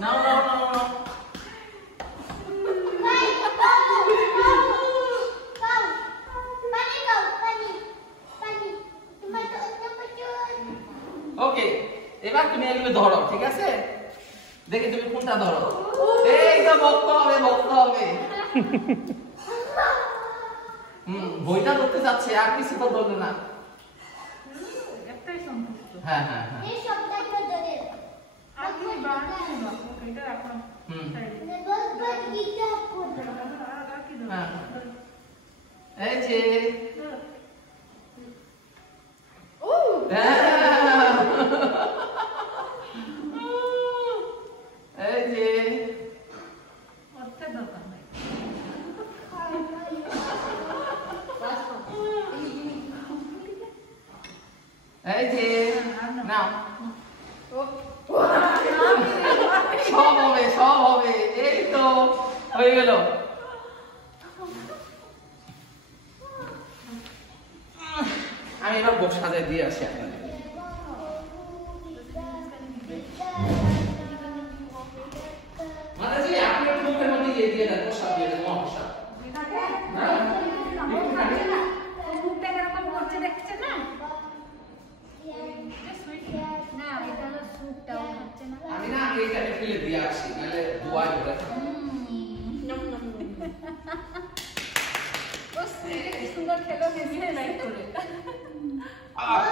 নাও নাও নাও নাও ওকে এবার তুমি এগুলো ধরো ঠিক আছে দেখি তুমি কোনটা ধরো এই তো বকতে হবে বইটা ধরতে যাচ্ছে আর কিছু তো ধরবে না একটাই সন্তুষ্ট হ্যাঁ হ্যাঁ হ্যাঁ এই সবটা ধরে আর কি বাড়াচ্ছি না এটা রাখো মানে বলবো গিটা পড়ে আর কি দাও হ্যাঁ এই যে ও এই যে অর্থের দরকার নাই এই যে নাও ও সব হবে এই তো হয়ে গেল আমি এবার বক্স সাজায় দিয়ে আসি আপনাদের মাতাজি আপনি একটু মুখের মধ্যে দিয়ে দেন প্রসাদ দিয়ে দেন মহাপ্রসাদ মুখটা এরকম করছে দেখছেন না না এটা হলো স্যুপটাও হচ্ছে না আমি না এইটাকে ফেলে দিয়ে আসি নাহলে দুয়াই করে ও কি সুন্দর খেলো হেসে লাইক করে আহ